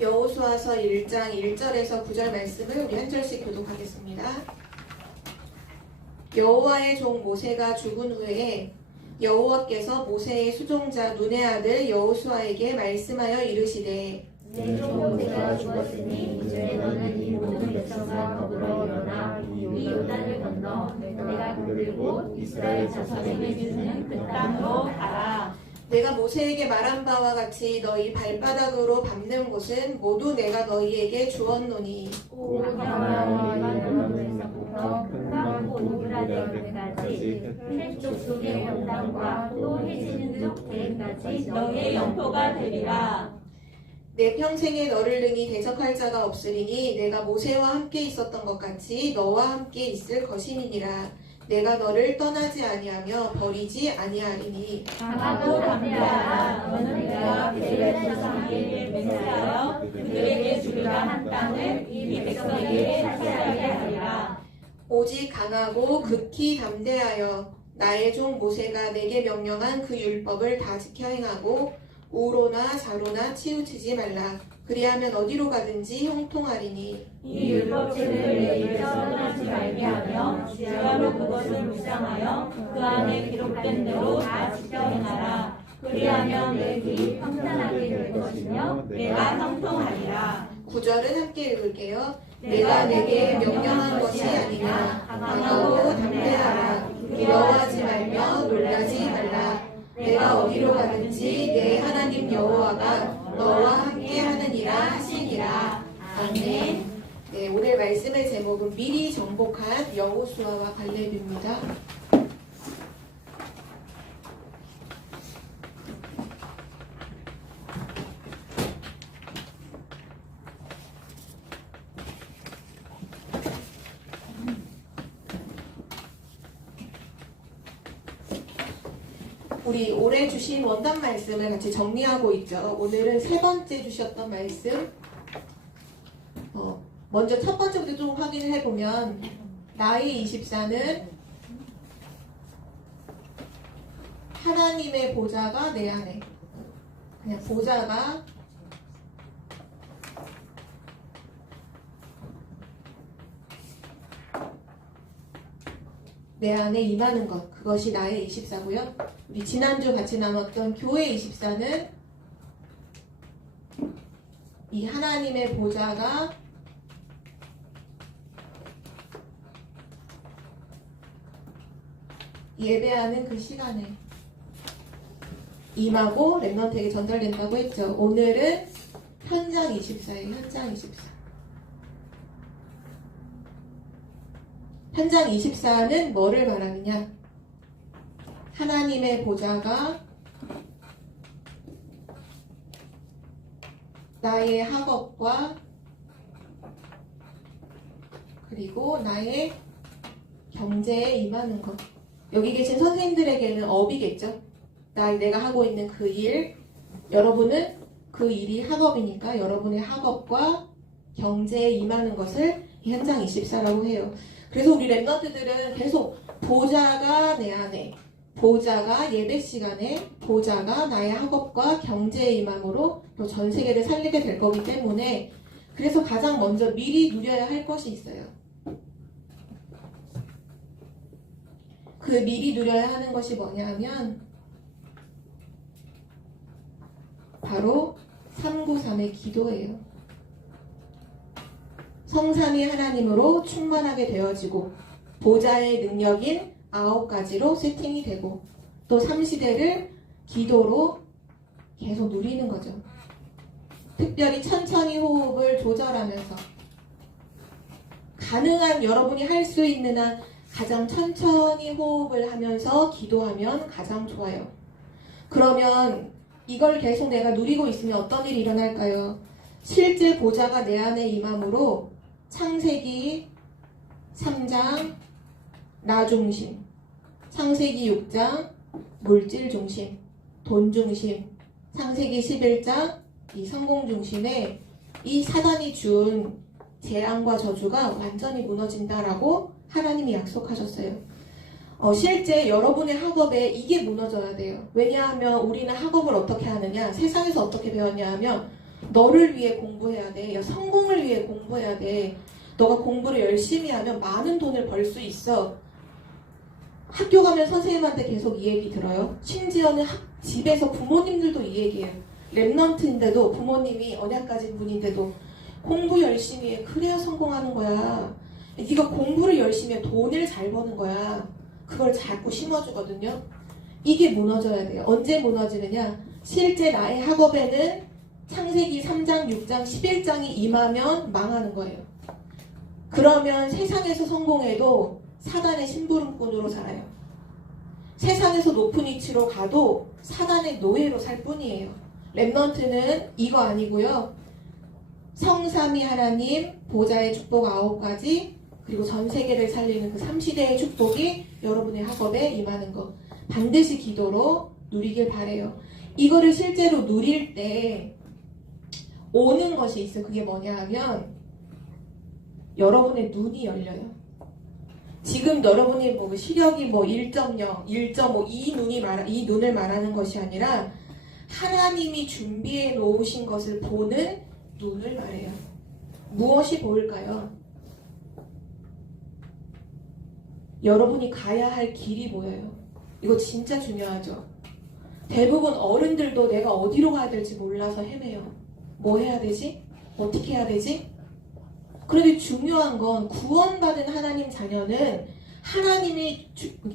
여호수아서 1장 1절에서 9절 말씀을 우리 한 절씩 교독하겠습니다. 여호와의 종 모세가 죽은 후에 여호와께서 모세의 수종자 눈의 아들 여호수아에게 말씀하여 이르시되 내 종 모세가 죽었으니 이제 너는 이 모든 백성과 더불어 일어나 이 요단을 건너 내가 그들 곧 이스라엘 자손에게 주는 그 땅으로 가라. 내가 모세에게 말한 바와 같이 너희 발바닥으로 밟는 곳은 모두 내가 너희에게 주었노니 오가나와에서부터 땅고 우브라데까지 해쪽 속의 연단과 또 해지는 쪽 대까지 너의 영토가 되리라. 내 평생에 너를 능히 대적할 자가 없으리니 내가 모세와 함께 있었던 것 같이 너와 함께 있을 것이니라. 내가 너를 떠나지 아니하며 버리지 아니하리니. 강하고 담대하라. 너는 내가 그들의 조상에게 맹세하여 그들에게 주리라 한 땅을 이 백성에게 차지하게 하리라. 오직 강하고 극히 담대하여 나의 종 모세가 내게 명령한 그 율법을 다 지켜 행하고 우로나 좌로나 치우치지 말라. 그리하면 어디로 가든지 형통하리니. 이 율법책을 내 입에서 떠나지 말게 하며 지혜로 그것을 묵상하여 그 안에 기록된 대로 다 지켜 행하라. 그리하면 내 길이 평탄하게 될 것이며 내가 형통하리라. 9절은 함께 읽을게요. 내가 내게 명령한 것이 아니냐. 강하고 담대하라. 두려워하지 말며 놀라지 말라. 내가 어디로 가든지 내 하나님 여호와가 너와 함께 하느니라 하시니라. 아멘. 네, 오늘 말씀의 제목은 미리 정복한 여호수아와 갈렙입니다. 우리 올해 주신 원단 말씀을 같이 정리하고 있죠. 오늘은 세 번째 주셨던 말씀. 먼저 첫 번째부터 좀 확인을 해보면 나의 24는 하나님의 보좌가 내 안에. 그냥 보좌가 내 안에 임하는 것, 그것이 나의 24고요. 우리 지난주 같이 나눴던 교회 24는 이 하나님의 보좌가 예배하는 그 시간에 임하고 렘넌트에게 전달된다고 했죠. 오늘은 현장 24예요. 현장 24. 현장 24는 뭐를 말하느냐? 하나님의 보좌가 나의 학업과 그리고 나의 경제에 임하는 것. 여기 계신 선생님들에게는 업이겠죠. 내가 하고 있는 그 일, 여러분은 그 일이 학업이니까 여러분의 학업과 경제에 임하는 것을 현장 24라고 해요. 그래서 우리 랩런트들은 계속 보좌가 내 안에, 보좌가 예배 시간에, 보좌가 나의 학업과 경제에 임함으로 또 전 세계를 살리게 될 거기 때문에 그래서 가장 먼저 미리 누려야 할 것이 있어요. 그 미리 누려야 하는 것이 뭐냐 하면 바로 393의 기도예요. 성삼위 하나님으로 충만하게 되어지고 보좌의 능력인 9가지로 세팅이 되고 또 3시대를 기도로 계속 누리는 거죠. 특별히 천천히 호흡을 조절하면서 가능한 여러분이 할 수 있는 한 가장 천천히 호흡을 하면서 기도하면 가장 좋아요. 그러면 이걸 계속 내가 누리고 있으면 어떤 일이 일어날까요? 실제 보좌가 내 안에 임함으로 창세기 3장 나 중심, 창세기 6장 물질 중심, 돈 중심, 창세기 11장 이 성공 중심에 이 사단이 준 재앙과 저주가 완전히 무너진다라고 하나님이 약속하셨어요. 실제 여러분의 학업에 이게 무너져야 돼요. 왜냐하면 우리는 학업을 어떻게 하느냐, 세상에서 어떻게 배웠냐 하면 너를 위해 공부해야 돼. 야, 성공을 위해 공부해야 돼. 너가 공부를 열심히 하면 많은 돈을 벌 수 있어. 학교 가면 선생님한테 계속 이 얘기 들어요. 심지어는 집에서 부모님들도 이 얘기해요. 랩넌트인데도 부모님이 언약 가진 분인데도 공부 열심히 해. 그래야 성공하는 거야. 네가 공부를 열심히 해. 돈을 잘 버는 거야. 그걸 자꾸 심어주거든요. 이게 무너져야 돼요. 언제 무너지느냐? 실제 나의 학업에는 창세기 3장, 6장, 11장이 임하면 망하는 거예요. 그러면 세상에서 성공해도 사단의 심부름꾼으로 살아요. 세상에서 높은 위치로 가도 사단의 노예로 살 뿐이에요. 랩넌트는 이거 아니고요. 성삼위 하나님, 보좌의 축복 9가지, 그리고 전 세계를 살리는 그 3시대의 축복이 여러분의 학업에 임하는 것. 반드시 기도로 누리길 바래요. 이거를 실제로 누릴 때 오는 것이 있어요. 그게 뭐냐 하면 여러분의 눈이 열려요. 지금 여러분이 뭐 시력이 뭐 1.0, 1.5 이 눈을 말하는 것이 아니라 하나님이 준비해 놓으신 것을 보는 눈을 말해요. 무엇이 보일까요? 여러분이 가야 할 길이 보여요. 이거 진짜 중요하죠. 대부분 어른들도 내가 어디로 가야 될지 몰라서 헤매요. 뭐 해야 되지? 어떻게 해야 되지? 그런데 중요한 건 구원받은 하나님 자녀는 하나님이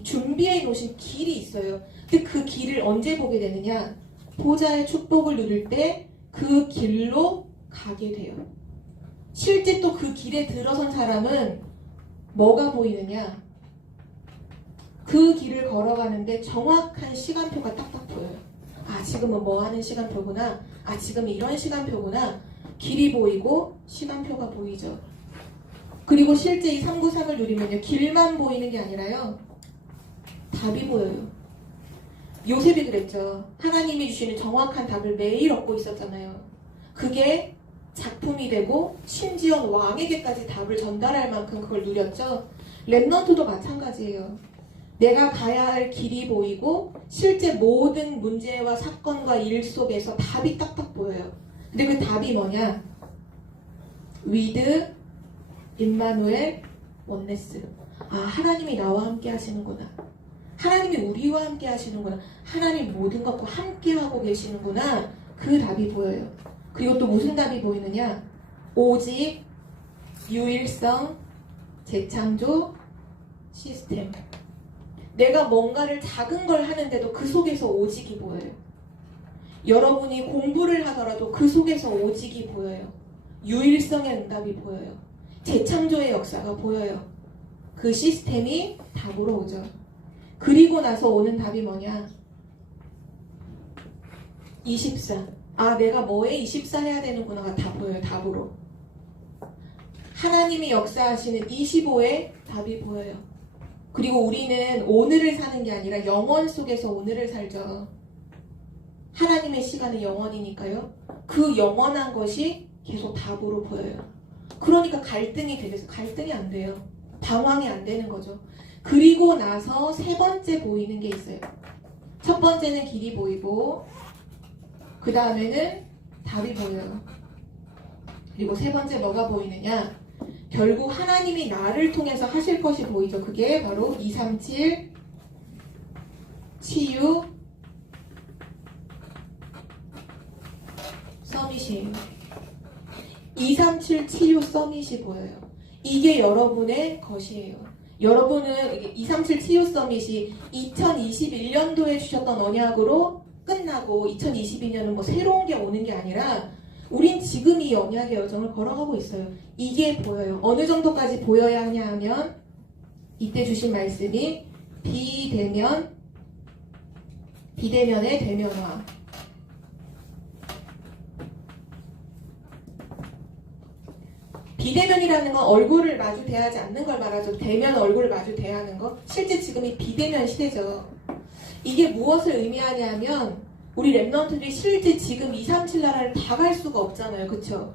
준비해 놓으신 길이 있어요. 근데 그 길을 언제 보게 되느냐? 보좌의 축복을 누릴 때 그 길로 가게 돼요. 실제 또 그 길에 들어선 사람은 뭐가 보이느냐? 그 길을 걸어가는데 정확한 시간표가 딱딱 보여요. 아, 지금은 뭐 하는 시간표구나. 아, 지금 이런 시간표구나. 길이 보이고 시간표가 보이죠. 그리고 실제 이 393을 누리면요. 길만 보이는 게 아니라요. 답이 보여요. 요셉이 그랬죠. 하나님이 주시는 정확한 답을 매일 얻고 있었잖아요. 그게 작품이 되고 심지어 왕에게까지 답을 전달할 만큼 그걸 누렸죠. 랩넌트도 마찬가지예요. 내가 가야 할 길이 보이고 실제 모든 문제와 사건과 일 속에서 답이 딱딱 보여요. 근데 그 답이 뭐냐? with 임마누엘 원네스. 아, 하나님이 나와 함께 하시는구나. 하나님이 우리와 함께 하시는구나. 하나님 모든 것과 함께 하고 계시는구나. 그 답이 보여요. 그리고 또 무슨 답이 보이느냐? 오직 유일성 재창조 시스템. 내가 뭔가를 작은 걸 하는데도 그 속에서 오직이 보여요. 여러분이 공부를 하더라도 그 속에서 오직이 보여요. 유일성의 응답이 보여요. 재창조의 역사가 보여요. 그 시스템이 답으로 오죠. 그리고 나서 오는 답이 뭐냐? 24. 아, 내가 뭐에 24 해야 되는구나가 다 보여요. 답으로. 하나님이 역사하시는 25의 답이 보여요. 그리고 우리는 오늘을 사는 게 아니라 영원 속에서 오늘을 살죠. 하나님의 시간은 영원이니까요. 그 영원한 것이 계속 답으로 보여요. 그러니까 갈등이 되겠어요. 갈등이 안 돼요. 방황이 안 되는 거죠. 그리고 나서 세 번째 보이는 게 있어요. 첫 번째는 길이 보이고 그 다음에는 답이 보여요. 그리고 세 번째 뭐가 보이느냐? 결국 하나님이 나를 통해서 하실 것이 보이죠. 그게 바로 237 치유 서밋이에요. 237 치유 서밋이 보여요. 이게 여러분의 것이에요. 여러분은 237 치유 서밋이 2021년도에 주셨던 언약으로 끝나고 2022년은 뭐 새로운 게 오는 게 아니라 우린 지금 이 언약의 여정을 걸어가고 있어요. 이게 보여요. 어느 정도까지 보여야 하냐 하면 이때 주신 말씀이 비대면의 대면화. 비대면이라는 건 얼굴을 마주 대하지 않는 걸 말하죠. 대면 얼굴을 마주 대하는 거. 실제 지금이 비대면 시대죠. 이게 무엇을 의미하냐면 우리 랩넌트들이 실제 지금 237 나라를 다 갈 수가 없잖아요. 그쵸?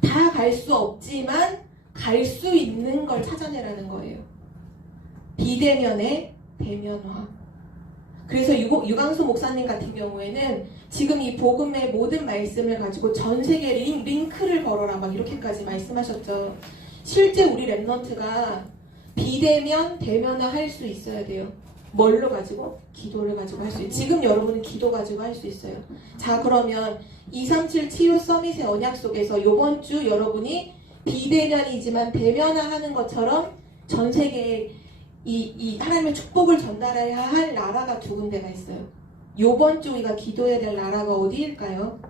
다 갈 수 없지만 갈 수 있는 걸 찾아내라는 거예요. 비대면의 대면화. 그래서 유광수 목사님 같은 경우에는 지금 이 복음의 모든 말씀을 가지고 전 세계 링크를 걸어라 막 이렇게까지 말씀하셨죠. 실제 우리 랩넌트가 비대면 대면화할 수 있어야 돼요. 뭘로 가지고? 기도를 가지고 할 수 있어요. 지금 여러분은 기도 가지고 할 수 있어요. 자, 그러면 237 치유 서밋의 언약 속에서 이번 주 여러분이 비대면이지만 대면화하는 것처럼 전 세계에 이 하나님의 축복을 전달해야 할 나라가 두 군데가 있어요. 요번 주 우리가 기도해야 될 나라가 어디일까요?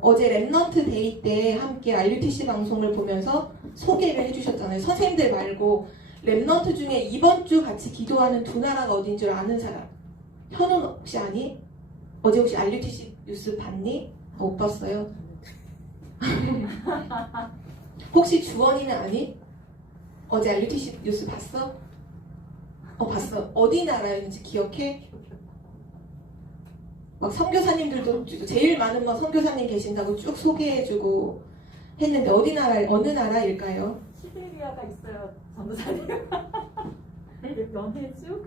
어제 랩넌트 데이 때 함께 RUTC 방송을 보면서 소개를 해주셨잖아요. 선생님들 말고 랩넌트 중에 이번 주 같이 기도하는 두 나라가 어딘 줄 아는 사람. 현우는 혹시 아니? 어제 혹시 RUTC 뉴스 봤니? 못 봤어요. 혹시 주원이는 아니? 어제 RUTC 뉴스 봤어? 봤어. 어디 나라였는지 기억해? 막 선교사님들도 제일 많은 막 선교사님 계신다고 쭉 소개해주고 했는데 어느 나라일까요? 시베리아가 있어요. 전도사님. 연해주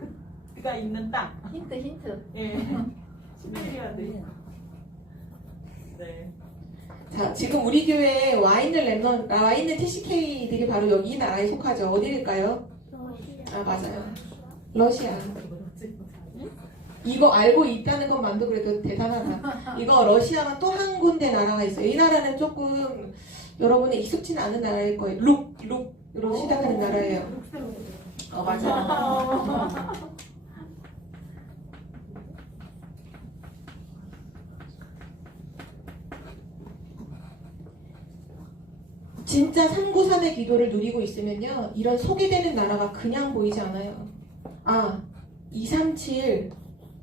그가 있는 땅. 힌트. 예. 시베리아도 있고. 네. 자, 지금 우리 교회에 와 있는 TCK들이 바로 여기 나라에 속하죠. 어디일까요? 맞아요. 러시아. 이거 알고 있다는 것만도 그래도 대단하다. 이거 러시아가 또 한 군데 나라가 있어요. 이 나라는 조금 여러분이 익숙치 않은 나라일 거예요. 룩으로 시작하는 나라예요. 맞아요. 진짜 393의 기도를 누리고 있으면요, 이런 소개되는 나라가 그냥 보이지 않아요. 237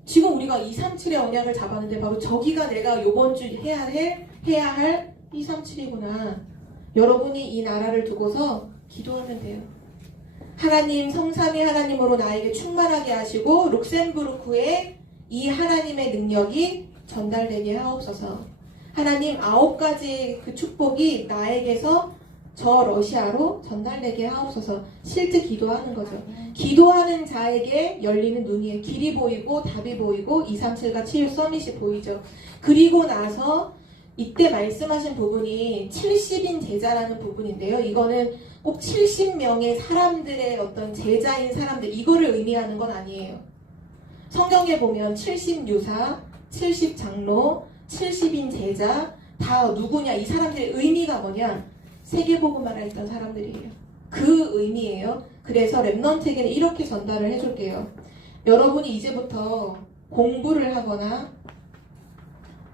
지금 우리가 237의 언약을 잡았는데 바로 저기가 내가 요번 주 해야 할 237이구나. 여러분이 이 나라를 두고서 기도하면 돼요. 하나님, 성삼위 하나님으로 나에게 충만하게 하시고 룩셈부르크에 이 하나님의 능력이 전달되게 하옵소서. 하나님, 9가지 그 축복이 나에게서 저 러시아로 전달되게 하옵소서. 실제 기도하는 거죠. 기도하는 자에게 열리는 눈이에요. 길이 보이고 답이 보이고 237과 치유 서밋이 보이죠. 그리고 나서 이때 말씀하신 부분이 70인 제자라는 부분인데요. 이거는 꼭 70명의 사람들의 어떤 제자인 사람들, 이거를 의미하는 건 아니에요. 성경에 보면 70유사, 70장로, 70인 제자 다 누구냐, 이 사람들의 의미가 뭐냐, 세계복음화를 했던 사람들이에요. 그 의미예요. 그래서 랩넌트에게는 이렇게 전달을 해줄게요. 여러분이 이제부터 공부를 하거나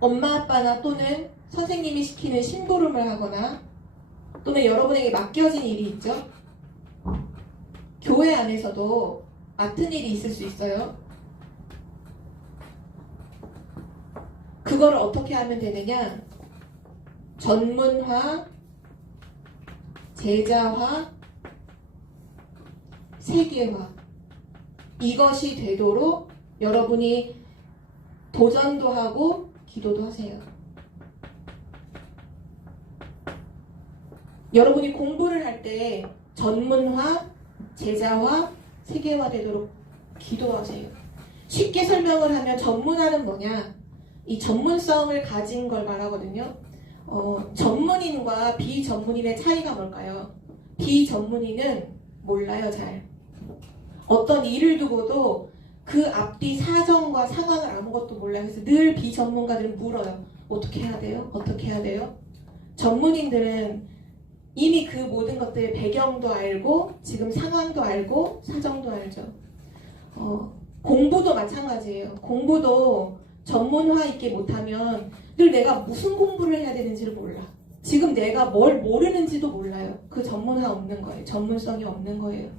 엄마 아빠나 또는 선생님이 시키는 심부름을 하거나 또는 여러분에게 맡겨진 일이 있죠. 교회 안에서도 맡은 일이 있을 수 있어요. 그거를 어떻게 하면 되느냐? 전문화, 제자화, 세계화, 이것이 되도록 여러분이 도전도 하고 기도도 하세요. 여러분이 공부를 할 때 전문화, 제자화, 세계화 되도록 기도하세요. 쉽게 설명을 하면 전문화는 뭐냐? 이 전문성을 가진 걸 말하거든요. 전문인과 비전문인의 차이가 뭘까요? 비전문인은 몰라요, 잘. 어떤 일을 두고도 그 앞뒤 사정과 상황을 아무것도 몰라요. 그래서 늘 비전문가들은 물어요. 어떻게 해야 돼요? 어떻게 해야 돼요? 전문인들은 이미 그 모든 것들의 배경도 알고 지금 상황도 알고 사정도 알죠. 공부도 마찬가지예요. 공부도 전문화 있게 못하면 늘 내가 무슨 공부를 해야 되는지를 몰라. 지금 내가 뭘 모르는지도 몰라요. 그 전문화 없는 거예요. 전문성이 없는 거예요.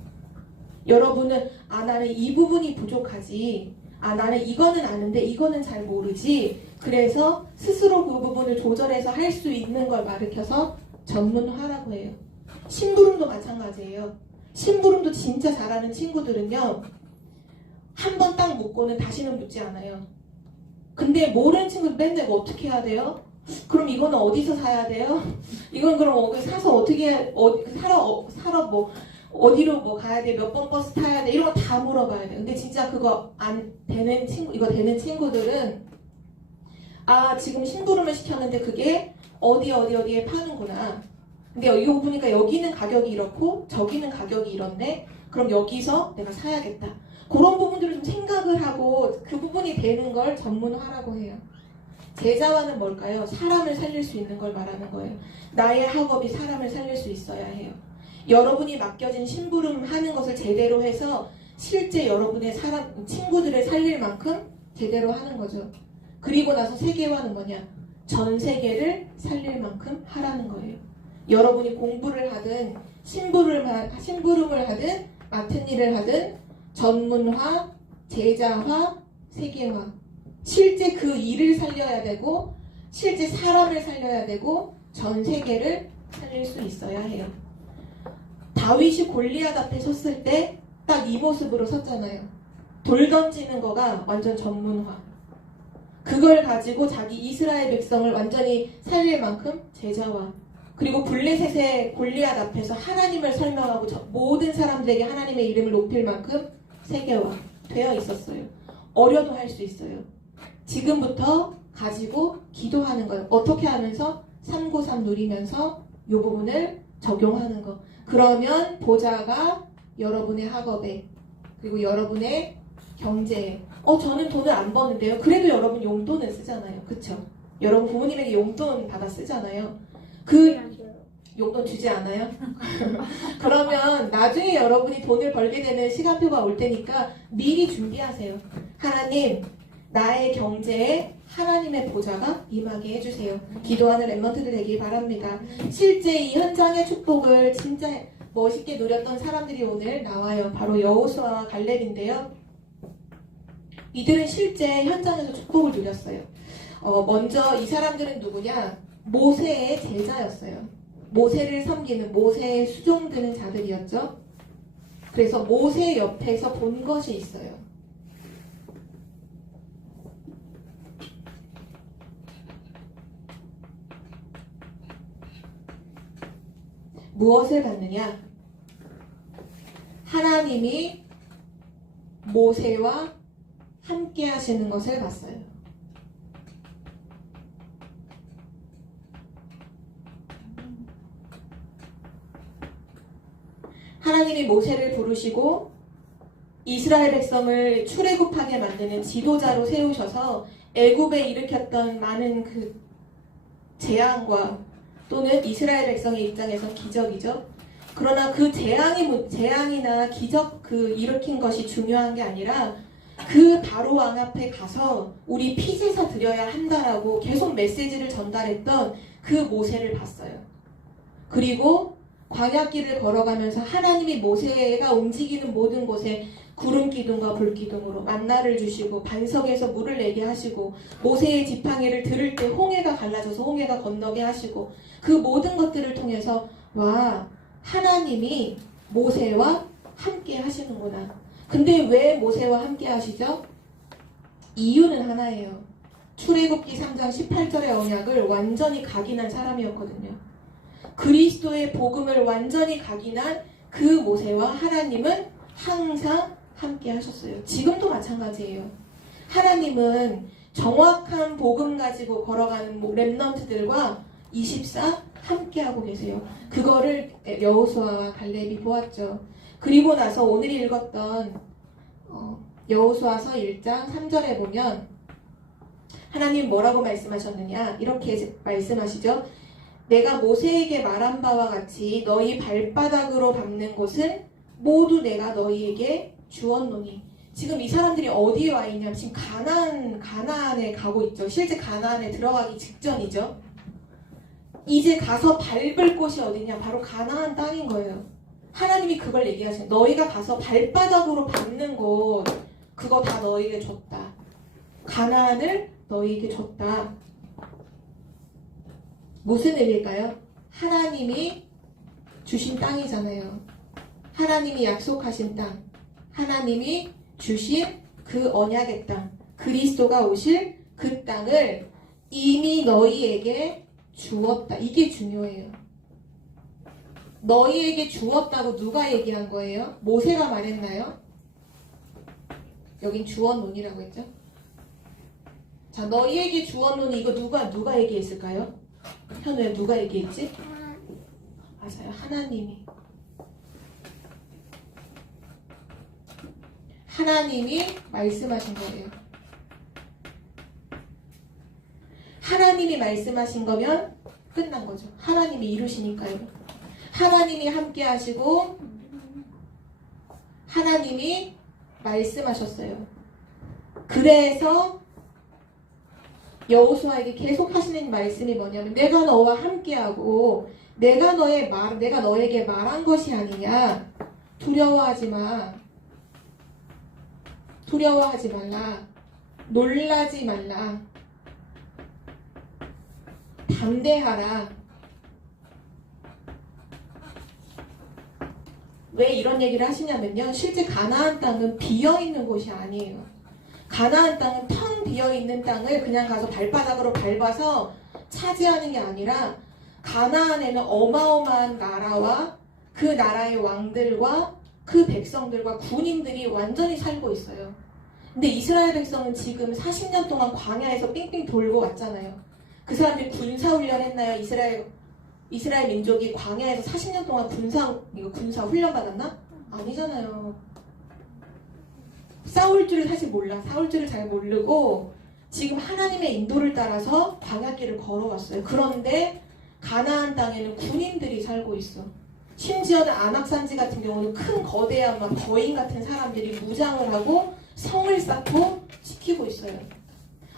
여러분은 나는 이 부분이 부족하지. 나는 이거는 아는데 이거는 잘 모르지. 그래서 스스로 그 부분을 조절해서 할 수 있는 걸 가르쳐서 전문화라고 해요. 심부름도 마찬가지예요. 심부름도 진짜 잘하는 친구들은요, 한 번 딱 묻고는 다시는 묻지 않아요. 근데 모르는 친구들 맨날 뭐 어떻게 해야 돼요? 그럼 이거는 어디서 사야 돼요? 이건 그럼 사서 어떻게 사러 뭐 어디로 뭐 가야 돼, 몇 번 버스 타야 돼, 이런 거 다 물어봐야 돼. 근데 진짜 그거 안 되는 친구, 이거 되는 친구들은 아, 지금 심부름을 시켰는데 그게 어디에 파는구나. 근데 이거 보니까 여기는 가격이 이렇고 저기는 가격이 이런데 그럼 여기서 내가 사야겠다. 그런 부분들을 좀 생각을 하고 그 부분이 되는 걸 전문화라고 해요. 제자화는 뭘까요? 사람을 살릴 수 있는 걸 말하는 거예요. 나의 학업이 사람을 살릴 수 있어야 해요. 여러분이 맡겨진 심부름 하는 것을 제대로 해서 실제 여러분의 친구들을 살릴 만큼 제대로 하는 거죠. 그리고 나서 세계화는 뭐냐? 전 세계를 살릴 만큼 하라는 거예요. 여러분이 공부를 하든 심부름을 하든 맡은 일을 하든 전문화, 제자화, 세계화. 실제 그 일을 살려야 되고 실제 사람을 살려야 되고 전 세계를 살릴 수 있어야 해요. 다윗이 골리앗 앞에 섰을 때 딱 이 모습으로 섰잖아요. 돌 던지는 거가 완전 전문화. 그걸 가지고 자기 이스라엘 백성을 완전히 살릴 만큼 제자화. 그리고 블레셋의 골리앗 앞에서 하나님을 설명하고 모든 사람들에게 하나님의 이름을 높일 만큼 세계화 되어 있었어요. 어려도 할 수 있어요. 지금부터 가지고 기도하는 거예요. 어떻게 하면서? 393 누리면서 이 부분을 적용하는 거. 그러면 보좌가 여러분의 학업에 그리고 여러분의 경제에 저는 돈을 안 버는데요. 그래도 여러분 용돈은 쓰잖아요. 그쵸? 여러분 부모님에게 용돈 받아 쓰잖아요. 그 용돈 주지 않아요? 그러면 나중에 여러분이 돈을 벌게 되는 시간표가 올 테니까 미리 준비하세요. 하나님, 나의 경제에 하나님의 보좌가 임하게 해주세요. 기도하는 랩런트들 되길 바랍니다. 실제 이 현장의 축복을 진짜 멋있게 누렸던 사람들이 오늘 나와요. 바로 여호수아와 갈렙인데요. 이들은 실제 현장에서 축복을 누렸어요. 먼저 이 사람들은 누구냐? 모세의 제자였어요. 모세를 섬기는 모세의 수종 드는 자들이었죠. 그래서 모세 옆에서 본 것이 있어요. 무엇을 봤느냐? 하나님이 모세와 함께 하시는 것을 봤어요. 하나님이 모세를 부르시고 이스라엘 백성을 출애굽하게 만드는 지도자로 세우셔서 애굽에 일으켰던 많은 그 재앙과 또는 이스라엘 백성의 입장에서 기적이죠. 그러나 그 재앙이나 기적 일으킨 것이 중요한 게 아니라 그 바로 왕 앞에 가서 우리 피제사 드려야 한다라고 계속 메시지를 전달했던 그 모세를 봤어요. 그리고 광야길을 걸어가면서 하나님이 모세가 움직이는 모든 곳에 구름 기둥과 불 기둥으로 만나를 주시고 반석에서 물을 내게 하시고 모세의 지팡이를 들을 때 홍해가 갈라져서 홍해가 건너게 하시고 그 모든 것들을 통해서 와, 하나님이 모세와 함께 하시는구나. 근데 왜 모세와 함께 하시죠? 이유는 하나예요. 출애굽기 3장 18절의 언약을 완전히 각인한 사람이었거든요. 그리스도의 복음을 완전히 각인한 그 모세와 하나님은 항상 함께 하셨어요. 지금도 마찬가지예요. 하나님은 정확한 복음 가지고 걸어가는 렘넌트들과 24 함께하고 계세요. 그거를 여호수아와 갈렙이 보았죠. 그리고 나서 오늘 읽었던 여호수아서 1장 3절에 보면 하나님 뭐라고 말씀하셨느냐? 이렇게 말씀하시죠. 내가 모세에게 말한 바와 같이 너희 발바닥으로 밟는 곳은 모두 내가 너희에게 주었노니. 지금 이 사람들이 어디에 와 있냐면 지금 가나안에 가고 있죠. 실제 가나안에 들어가기 직전이죠. 이제 가서 밟을 곳이 어디냐? 바로 가나안 땅인 거예요. 하나님이 그걸 얘기하시는 너희가 가서 발바닥으로 밟는 곳 그거 다 너희에게 줬다. 가나안을 너희에게 줬다. 무슨 의미일까요? 하나님이 주신 땅이잖아요. 하나님이 약속하신 땅, 하나님이 주신 그 언약의 땅, 그리스도가 오실 그 땅을 이미 너희에게 주었다. 이게 중요해요. 너희에게 주었다고 누가 얘기한 거예요? 모세가 말했나요? 여긴 주었노니라고 했죠. 자, 너희에게 주었노니 이거 누가 얘기했을까요? 현우야, 누가 얘기했지? 맞아요. 하나님이 말씀하신 거예요. 하나님이 말씀하신 거면 끝난 거죠. 하나님이 이루시니까요. 하나님이 함께 하시고 하나님이 말씀하셨어요. 그래서 여호수아에게 계속 하시는 말씀이 뭐냐면 내가 너와 함께하고 내가 너에게 말한 것이 아니냐. 두려워하지 말라. 놀라지 말라. 담대하라. 왜 이런 얘기를 하시냐면요. 실제 가나안 땅은 비어있는 곳이 아니에요. 가나안 땅은 텅 비어있는 땅을 그냥 가서 발바닥으로 밟아서 차지하는 게 아니라 가나안에는 어마어마한 나라와 그 나라의 왕들과 그 백성들과 군인들이 완전히 살고 있어요. 근데 이스라엘 백성은 지금 40년 동안 광야에서 삥삥 돌고 왔잖아요. 그 사람들이 군사훈련 했나요? 이스라엘 민족이 광야에서 40년 동안 군사 훈련 받았나? 아니잖아요. 싸울 줄을 사실 몰라. 싸울 줄을 잘 모르고 지금 하나님의 인도를 따라서 광야길을 걸어왔어요. 그런데 가나안 땅에는 군인들이 살고 있어. 심지어는 안악산지 같은 경우는 큰 거대한 막 거인 같은 사람들이 무장을 하고 성을 쌓고 지키고 있어요.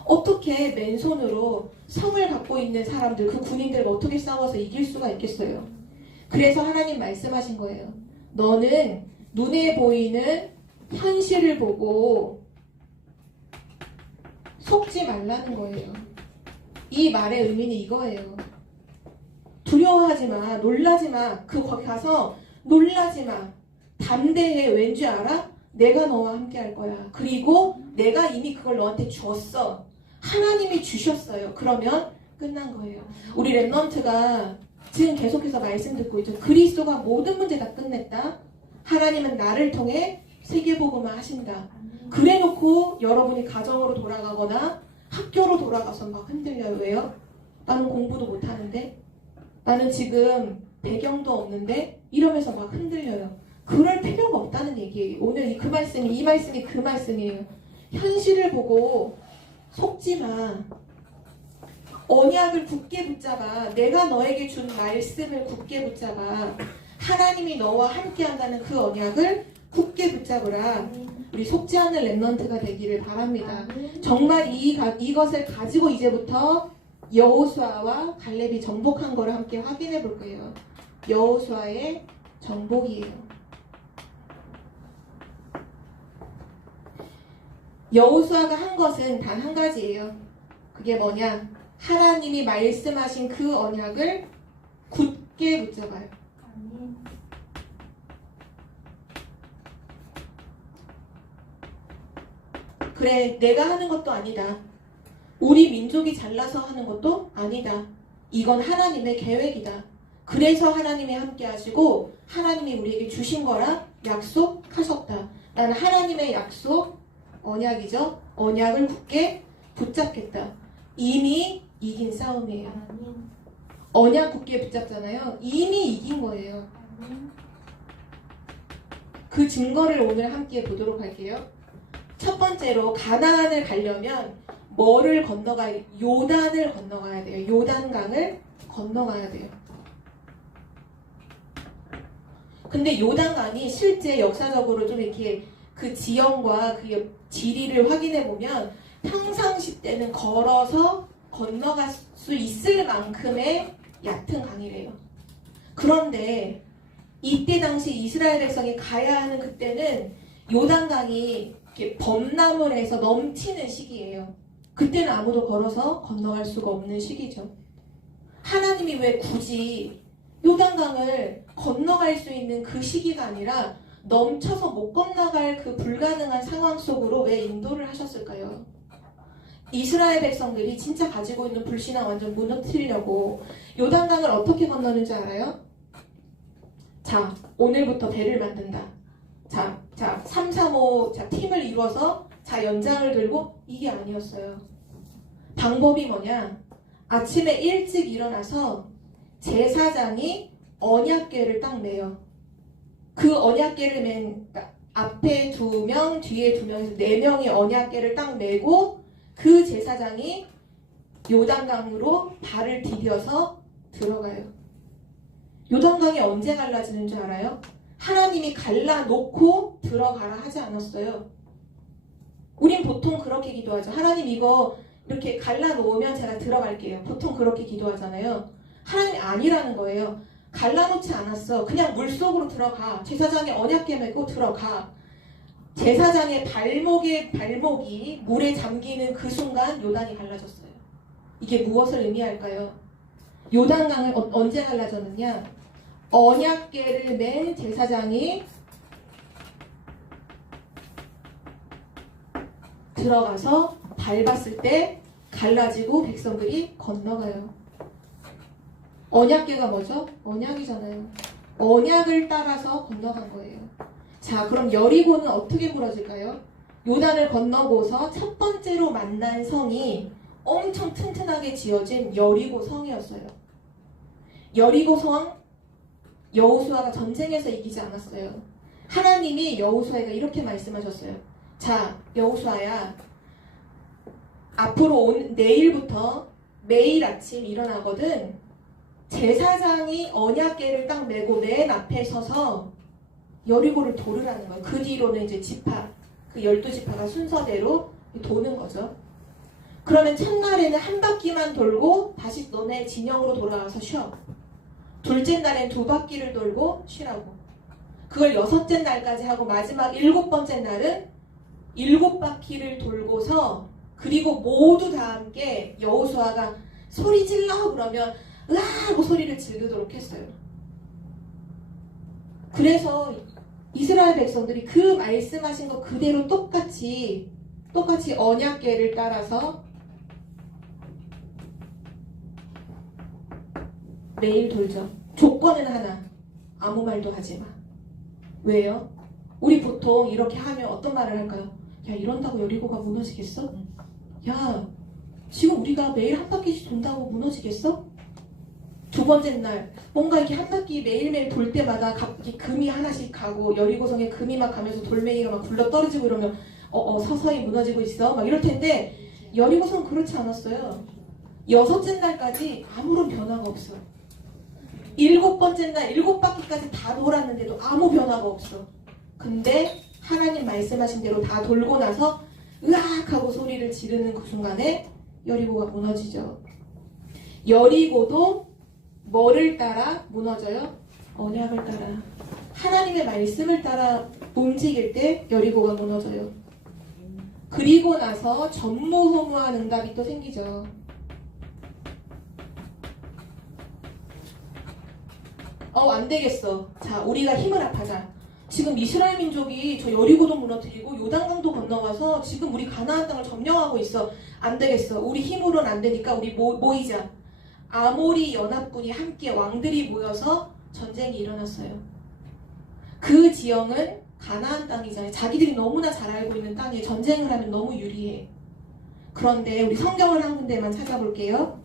어떻게 맨손으로 성을 갖고 있는 사람들, 그 군인들과 어떻게 싸워서 이길 수가 있겠어요? 그래서 하나님 말씀하신 거예요. 너는 눈에 보이는 현실을 보고 속지 말라는 거예요. 이 말의 의미는 이거예요. 두려워하지 마, 놀라지 마. 거기 가서 놀라지 마. 담대해. 왠지 알아? 내가 너와 함께 할 거야. 그리고 내가 이미 그걸 너한테 줬어. 하나님이 주셨어요. 그러면 끝난 거예요. 우리 랩넌트가 지금 계속해서 말씀 듣고 있죠. 그리스도가 모든 문제 다 끝냈다. 하나님은 나를 통해 세계복음화 하신다. 그래놓고 여러분이 가정으로 돌아가거나 학교로 돌아가서 막 흔들려요. 왜요? 나는 공부도 못하는데, 나는 지금 배경도 없는데, 이러면서 막 흔들려요. 그럴 필요가 없다는 얘기예요. 오늘 이 말씀이 그 말씀이에요. 현실을 보고 속지 마. 언약을 굳게 붙잡아. 내가 너에게 준 말씀을 굳게 붙잡아. 하나님이 너와 함께 한다는 그 언약을 굳게 붙잡으라. 우리 속지 않는 랩넌트가 되기를 바랍니다. 정말 이것을 가지고 이제부터 여호수아와 갈렙이 정복한 거를 함께 확인해 볼 거예요. 여호수아의 정복이에요. 여호수아가 한 것은 단 한 가지예요. 그게 뭐냐? 하나님이 말씀하신 그 언약을 굳게 붙잡아요. 그래, 내가 하는 것도 아니다. 우리 민족이 잘나서 하는 것도 아니다. 이건 하나님의 계획이다. 그래서 하나님이 함께 하시고 하나님이 우리에게 주신 거라 약속하셨다. 나는 하나님의 약속, 언약이죠. 언약을 굳게 붙잡겠다. 이미 이긴 싸움이에요. 언약 굳게 붙잡잖아요. 이미 이긴 거예요. 그 증거를 오늘 함께 보도록 할게요. 첫 번째로 가나안을 가려면 뭐를 건너가야? 요단을 건너가야 돼요. 요단강을 건너가야 돼요. 근데 요단강이 실제 역사적으로 좀 이렇게 그 지형과 그 지리를 확인해 보면 평상시 때는 걸어서 건너갈 수 있을 만큼의 얕은 강이래요. 그런데 이때 당시 이스라엘 백성이 가야 하는 그때는 요단강이 이렇게 범람을 해서 넘치는 시기예요. 그때는 아무도 걸어서 건너갈 수가 없는 시기죠. 하나님이 왜 굳이 요단강을 건너갈 수 있는 그 시기가 아니라 넘쳐서 못 건너갈 그 불가능한 상황 속으로 왜 인도를 하셨을까요? 이스라엘 백성들이 진짜 가지고 있는 불신앙 완전 무너뜨리려고. 요단강을 어떻게 건너는지 알아요? 자, 오늘부터 배를 만든다. 자, 3, 3, 5, 자, 팀을 이루어서 자, 연장을 들고 이게 아니었어요. 방법이 뭐냐? 아침에 일찍 일어나서 제사장이 언약궤를 딱 매요. 그 언약궤를 그러니까 앞에 2명, 뒤에 2명에서 4명이 언약궤를 딱 메고 그 제사장이 요단강으로 발을 디뎌서 들어가요. 요단강이 언제 갈라지는 줄 알아요? 하나님이 갈라놓고 들어가라 하지 않았어요. 우린 보통 그렇게 기도하죠. 하나님 이거 이렇게 갈라놓으면 제가 들어갈게요. 보통 그렇게 기도하잖아요. 하나님이 아니라는 거예요. 갈라놓지 않았어. 그냥 물속으로 들어가. 제사장의 언약궤 메고 들어가. 제사장의 발목이 물에 잠기는 그 순간 요단이 갈라졌어요. 이게 무엇을 의미할까요? 요단강을 언제 갈라졌느냐? 언약궤를 맨 제사장이 들어가서 밟았을 때 갈라지고 백성들이 건너가요. 언약궤가 뭐죠? 언약이잖아요. 언약을 따라서 건너간 거예요. 자, 그럼 여리고는 어떻게 무너질까요? 요단을 건너고서 첫 번째로 만난 성이 엄청 튼튼하게 지어진 여리고 성이었어요. 여리고 성, 여호수아가 전쟁에서 이기지 않았어요. 하나님이 여호수아에게 이렇게 말씀하셨어요. 자, 여호수아야, 앞으로 내일부터 매일 아침 일어나거든 제사장이 언약궤를 딱 메고 맨 앞에 서서 여리고를 도르라는 거예요. 그 뒤로는 이제 지파, 그 12지파가 순서대로 도는 거죠. 그러면 첫날에는 한 바퀴만 돌고 다시 너네 진영으로 돌아가서 쉬어. 둘째 날엔 2바퀴를 돌고 쉬라고. 그걸 6째 날까지 하고 마지막 7번째 날은 7바퀴를 돌고서 그리고 모두 다 함께 여호수아가 소리 질러 그러면 으아 하고 소리를 지르도록 했어요. 그래서 이스라엘 백성들이 그 말씀하신 거 그대로 똑같이 언약궤를 따라서 매일 돌죠. 조건은 하나. 아무 말도 하지 마. 왜요? 우리 보통 이렇게 하면 어떤 말을 할까요? 야, 이런다고 여리고가 무너지겠어? 야, 지금 우리가 매일 한 바퀴씩 돈다고 무너지겠어? 2번째 날 뭔가 이렇게 한 바퀴 매일매일 돌 때마다 갑자기 금이 하나씩 가고 여리고성에 금이 막 가면서 돌멩이가 막 굴러 떨어지고 이러면 서서히 무너지고 있어 막 이럴 텐데 여리고성 그렇지 않았어요. 6째 날까지 아무런 변화가 없어. 7번째 날 7바퀴까지 다 돌았는데도 아무 변화가 없어. 근데 하나님 말씀하신 대로 다 돌고 나서 으악 하고 소리를 지르는 그 순간에 여리고가 무너지죠. 여리고도 뭐를 따라 무너져요? 언약을 따라. 하나님의 말씀을 따라 움직일 때 여리고가 무너져요. 그리고 나서 전무후무한 응답이 또 생기죠. 안 되겠어. 자, 우리가 힘을 합하자. 지금 이스라엘 민족이 저 여리고도 무너뜨리고 요단강도 건너와서 지금 우리 가나안 땅을 점령하고 있어. 안 되겠어. 우리 힘으로는 안 되니까 우리 모이자. 아모리 연합군이 함께 왕들이 모여서 전쟁이 일어났어요. 그 지형은 가나안 땅이잖아요. 자기들이 너무나 잘 알고 있는 땅에 전쟁을 하면 너무 유리해. 그런데 우리 성경을 한 군데만 찾아볼게요.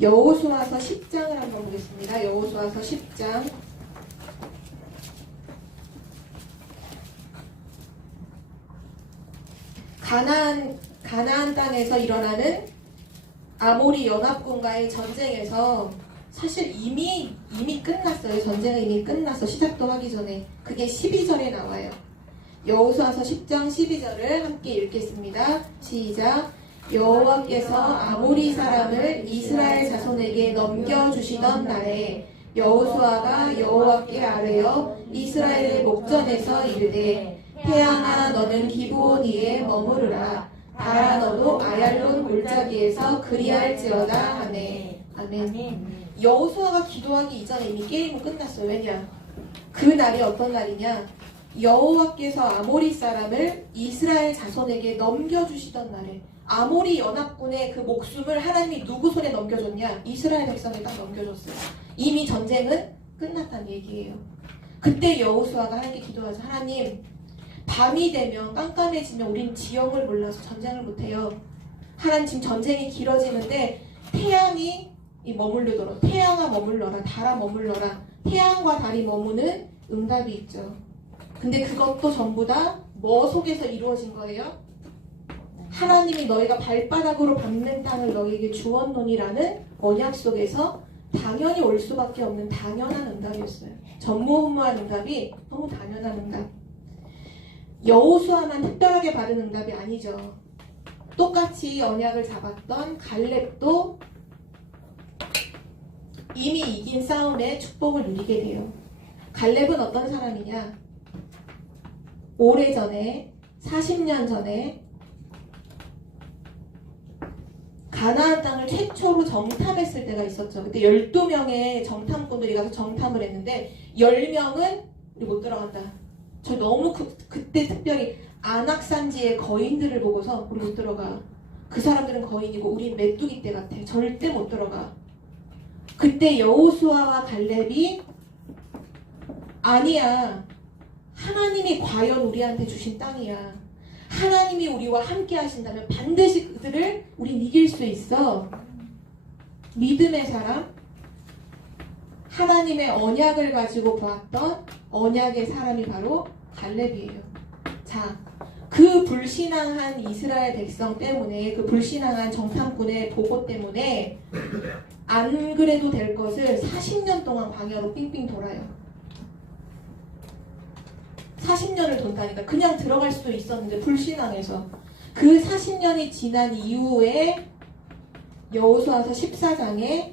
여호수아서 10장을 한번 보겠습니다. 여호수아서 10장. 가나안 땅에서 일어나는 아모리 연합군과의 전쟁에서 사실 이미 끝났어요. 전쟁은 이미 끝났어. 시작도 하기 전에. 그게 12절에 나와요. 여호수아서 10장 12절을 함께 읽겠습니다. 시작. 여호와께서 아모리 사람을 이스라엘 자손에게 넘겨주시던 날에 여호수아가 여호와께 아뢰어 이스라엘의 목전에서 이르되 태양아 너는 기브온 위에 머무르라 달아 너도 아얄론 골짜기에서 그리할지어다 하네. 아멘. 여호수아가 기도하기 이전에 이미 게임은 끝났어요. 왜냐? 그 날이 어떤 날이냐? 여호와께서 아모리 사람을 이스라엘 자손에게 넘겨주시던 날에 아모리 연합군의 그 목숨을 하나님이 누구 손에 넘겨줬냐? 이스라엘 백성에 딱 넘겨줬어요. 이미 전쟁은 끝났다는 얘기예요. 그때 여호수아가 하나님께 기도하죠. 하나님, 밤이 되면 깜깜해지면 우린 지형을 몰라서 전쟁을 못해요. 하나님, 지금 전쟁이 길어지는데 태양이 머물르도록, 태양아 머물러라, 달아 머물러라. 태양과 달이 머무는 응답이 있죠. 근데 그것도 전부 다 뭐 속에서 이루어진 거예요? 하나님이 너희가 발바닥으로 밟는 땅을 너희에게 주었노니라는 언약 속에서 당연히 올 수밖에 없는 당연한 응답이었어요. 전무후무한 응답이 너무 당연한 응답. 여호수아만 특별하게 받은 응답이 아니죠. 똑같이 언약을 잡았던 갈렙도 이미 이긴 싸움에 축복을 누리게 돼요. 갈렙은 어떤 사람이냐? 오래전에 40년 전에 가나안 땅을 최초로 정탐했을 때가 있었죠. 그때 12명의 정탐꾼들이 가서 정탐을 했는데 10명은 우리 못 들어간다. 저 너무 그때 특별히 안악산지의 거인들을 보고서 우리 못 들어가. 그 사람들은 거인이고 우린 메뚜기 떼 같아. 절대 못 들어가. 그때 여호수아와 갈렙이 아니야. 하나님이 과연 우리한테 주신 땅이야. 하나님이 우리와 함께 하신다면 반드시 그들을 우린 이길 수 있어. 믿음의 사람, 하나님의 언약을 가지고 보았던 언약의 사람이 바로 갈렙이에요. 자, 그 불신앙한 이스라엘 백성 때문에, 그 불신앙한 정탐꾼의 보고 때문에 안 그래도 될 것을 40년 동안 광야로 삥삥 돌아요. 40년을 돈다니까. 그냥 들어갈 수도 있었는데 불신앙해서. 그 40년이 지난 이후에 여호수아서 14장에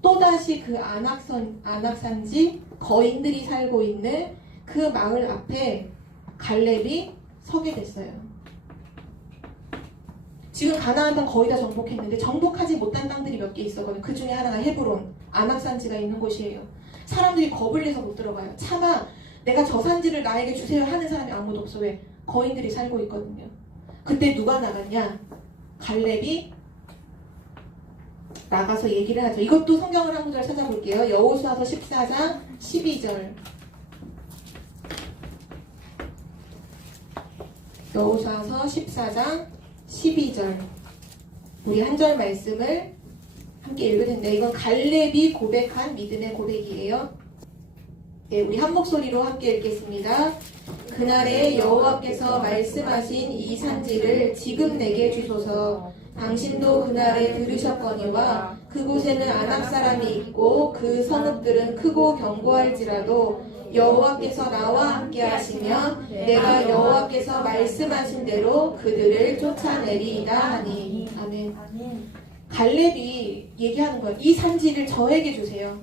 또다시 그 안악산지 거인들이 살고 있는 그 마을 앞에 갈렙이 서게 됐어요. 지금 가나안 땅 거의 다 정복했는데 정복하지 못한 땅들이 몇 개 있었거든요. 그 중에 하나가 헤브론, 안악산지가 있는 곳이에요. 사람들이 겁을 내서 못 들어가요. 차마 내가 저 산지를 나에게 주세요 하는 사람이 아무도 없어. 왜? 거인들이 살고 있거든요. 그때 누가 나갔냐? 갈렙이 나가서 얘기를 하죠. 이것도 성경을 한 구절 찾아볼게요. 여호수아서 14장 12절. 여호수아서 14장 12절. 우리 한 절 말씀을 함께 읽을 텐데 이건 갈렙이 고백한 믿음의 고백이에요. 네, 우리 한 목소리로 함께 읽겠습니다. 그날에 여호와께서 말씀하신 이 산지를 지금 내게 주소서. 당신도 그날에 들으셨거니와 그곳에는 아낙 사람이 있고 그 성읍들은 크고 견고할지라도 여호와께서 나와 함께 하시면 내가 여호와께서 말씀하신 대로 그들을 쫓아내리이다 하니. 아멘. 갈렙이 얘기하는 거예요. 이 산지를 저에게 주세요.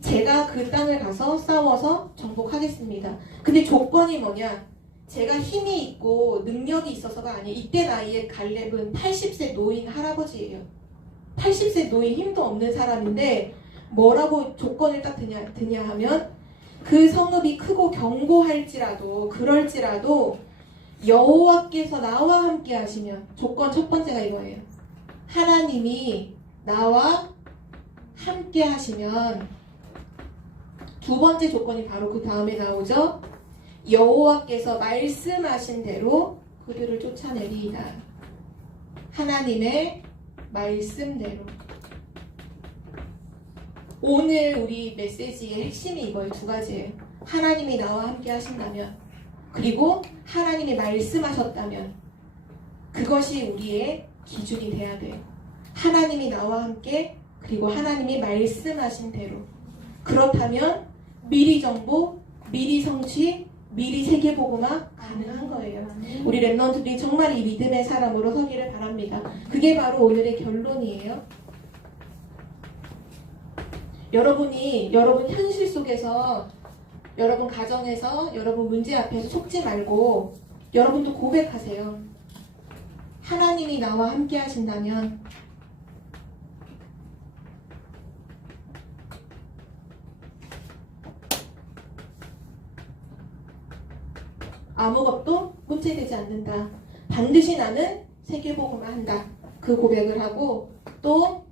제가 그 땅을 가서 싸워서 정복하겠습니다. 근데 조건이 뭐냐? 제가 힘이 있고 능력이 있어서가 아니에요. 이때 나이에 갈렙은 80세 노인 할아버지예요. 80세 노인 힘도 없는 사람인데 뭐라고 조건을 딱 드냐 하면 그 성읍이 크고 견고할지라도 그럴지라도 여호와께서 나와 함께 하시면. 조건 첫 번째가 이거예요. 하나님이 나와 함께 하시면. 두 번째 조건이 바로 그 다음에 나오죠. 여호와께서 말씀하신 대로 그들을 쫓아내리이다. 하나님의 말씀대로. 오늘 우리 메시지의 핵심이 이거예요. 두 가지예요. 하나님이 나와 함께 하신다면, 그리고 하나님이 말씀하셨다면, 그것이 우리의 기준이 돼야 돼요. 하나님이 나와 함께, 그리고 하나님이 말씀하신 대로. 그렇다면 미리 정보, 미리 성취, 미리 세계복음화 가능한 거예요. 우리 랩런트들이 정말 이 믿음의 사람으로 서기를 바랍니다. 그게 바로 오늘의 결론이에요. 여러분 현실 속에서, 여러분 가정에서, 여러분 문제 앞에서 속지 말고 여러분도 고백하세요. 하나님이 나와 함께 하신다면 아무것도 문제되지 않는다. 반드시 나는 세계복음을 한다. 그 고백을 하고 또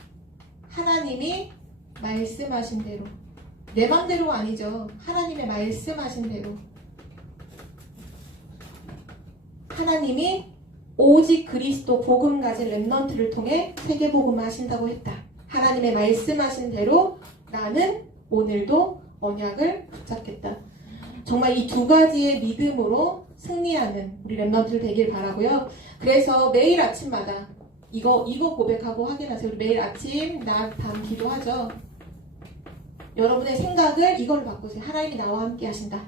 하나님이 말씀하신 대로 내 맘대로가 아니죠. 하나님의 말씀하신 대로. 하나님이 오직 그리스도 복음 가진 렘넌트를 통해 세계복음 하신다고 했다. 하나님의 말씀하신 대로 나는 오늘도 언약을 붙잡겠다. 정말 이 두 가지의 믿음으로 승리하는 우리 렘넌트들 되길 바라고요. 그래서 매일 아침마다 이거 고백하고 확인하세요. 우리 매일 아침 낮 밤 기도하죠. 여러분의 생각을 이걸로 바꾸세요. 하나님이 나와 함께 하신다.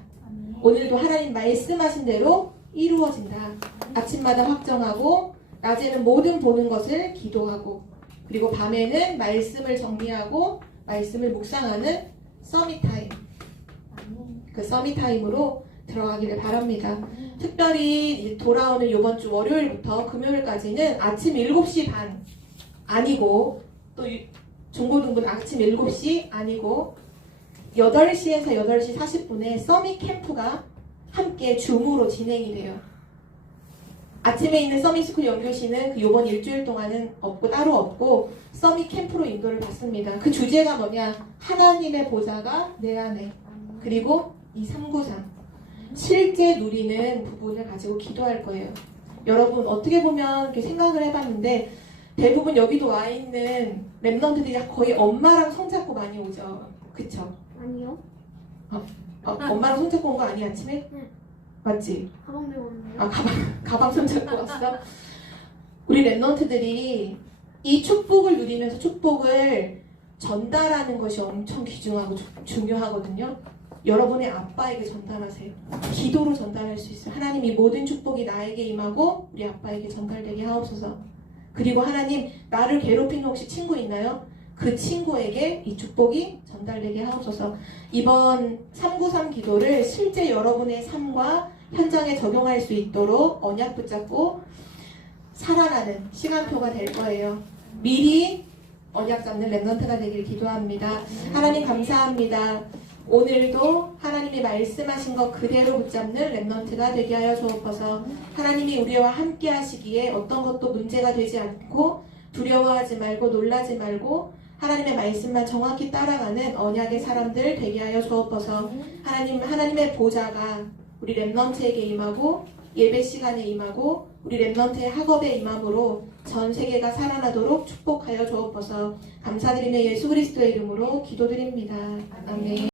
오늘도 하나님 말씀하신 대로 이루어진다. 아침마다 확정하고 낮에는 모든 보는 것을 기도하고 그리고 밤에는 말씀을 정리하고 말씀을 묵상하는 서밋타임. 그 서밋타임으로 들어가기를 바랍니다. 특별히 돌아오는 이번 주 월요일부터 금요일까지는 아침 7시 반 아니고 또 중고등부는 아침 7시 아니고 8시에서 8시 40분에 서밋 캠프가 함께 줌으로 진행이 돼요. 아침에 있는 서밋스쿨 연교시는 그 요번 일주일 동안은 따로 없고 서밋 캠프로 인도를 받습니다. 그 주제가 뭐냐? 하나님의 보좌가 내 안에. 그리고 이 393 실제 누리는 부분을 가지고 기도할 거예요. 여러분 어떻게 보면 이렇게 생각을 해봤는데 대부분 여기도 와 있는 랩런트들이 거의 엄마랑 손잡고 많이 오죠. 그쵸? 아니요. 엄마랑 손잡고 온 거 아니야 아침에? 네. 맞지? 가방 메고 왔네요. 아 가방 손잡고 왔어? 우리 랩런트들이 이 축복을 누리면서 축복을 전달하는 것이 엄청 귀중하고 중요하거든요. 여러분의 아빠에게 전달하세요. 기도로 전달할 수 있어요. 하나님 이 모든 축복이 나에게 임하고 우리 아빠에게 전달되게 하옵소서. 그리고 하나님 나를 괴롭히는 혹시 친구 있나요? 그 친구에게 이 축복이 전달되게 하옵소서. 이번 393 기도를 실제 여러분의 삶과 현장에 적용할 수 있도록 언약 붙잡고 살아나는 시간표가 될 거예요. 미리 언약 잡는 렘넌트가 되길 기도합니다. 하나님 감사합니다. 오늘도 하나님이 말씀하신 것 그대로 붙잡는 렘넌트가 되게 하여 주옵소서. 하나님이 우리와 함께 하시기에 어떤 것도 문제가 되지 않고 두려워하지 말고 놀라지 말고 하나님의 말씀만 정확히 따라가는 언약의 사람들 되게 하여 주옵소서. 하나님의 보좌가 우리 렘넌트에게 임하고 예배 시간에 임하고 우리 렘넌트의 학업에 임함으로 전 세계가 살아나도록 축복하여 주옵소서. 감사드리며 예수 그리스도의 이름으로 기도드립니다. 아멘.